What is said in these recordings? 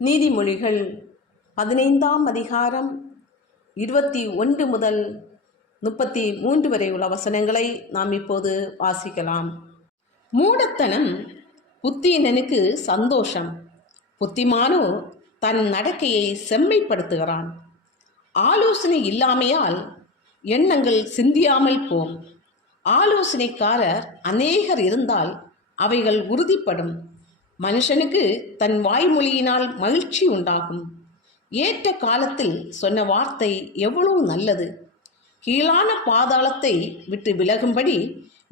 நீதிமொழிகள் 15ஆம் அதிகாரம் 21 முதல் 33 வரை உள்ள வசனங்களை நாம் இப்போது வாசிக்கலாம். மூடத்தனம் புத்தியினனுக்கு சந்தோஷம், புத்திமானோ தன் நடக்கையை செம்மைப்படுத்துகிறான். ஆலோசனை இல்லாமையால் எண்ணங்கள் சிந்தியாமல் போம். ஆலோசனைக்காரர் அநேகர் இருந்தால் அவைகள் உறுதிப்படும். மனுஷனுக்கு தன் வாய்மொழியினால் மகிழ்ச்சி உண்டாகும். ஏற்ற காலத்தில் சொன்ன வார்த்தை எவ்வளவு நல்லது. கீழான பாதாளத்தை விட்டு விலகும்படி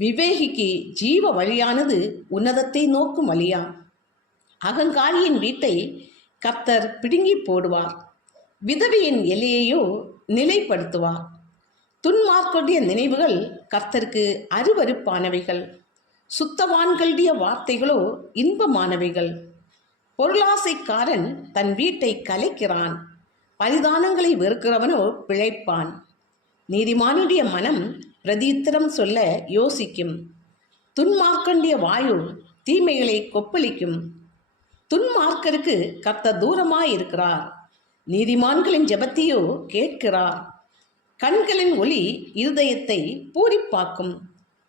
விவேகிக்கு ஜீவ வழியானது உன்னதத்தை நோக்கும் வழியா. அகங்காரியின் வீட்டை கர்த்தர் பிடுங்கி போடுவார், விதவையின் எல்லையையோ நிலைப்படுத்துவார். துன்மார்க்குடைய நினைவுகள் கர்த்தருக்கு அருவருப்பானவைகள், சுத்தவான்களுடைய வார்த்தைகளோ இன்பமானவைகள். பொருளாசைக்காரன் தன் வீட்டை கலைக்கிறான், பரிதானங்களை வெறுக்கிறவனோ பிழைப்பான். நீதிமானுடைய மனம் பிரதியுத்தரம் சொல்ல யோசிக்கும், துன்மார்க்கனுடைய வாயு தீமைகளை கொப்பளிக்கும். துன்மார்க்கருக்கு கர்த்தர் தூரமாயிருக்கிறார், நீதிமான்களின் ஜெபத்தையோ கேட்கிறார். கண்களின் ஒளி இருதயத்தை பூரிப்பாக்கும்,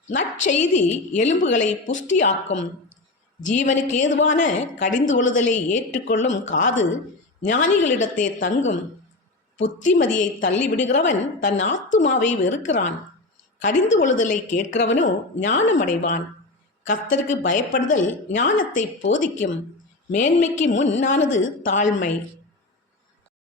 நற்செய்தி எலும்புகளை புஷ்டியாக்கும். ஜீவனுக்கு ஏதுவான கடிந்து கொள்ளுதலை ஏற்றுக்கொள்ளும் காது ஞானிகளிடத்தே தங்கும். புத்திமதியை தள்ளிவிடுகிறவன் தன் ஆத்துமாவை வெறுக்கிறான், கடிந்து கொள்ளுதலை கேட்கிறவனோ ஞானமடைவான். கர்த்தருக்கு பயப்படுதல் ஞானத்தை போதிக்கும், மேன்மைக்கு முன்னானது தாழ்மை.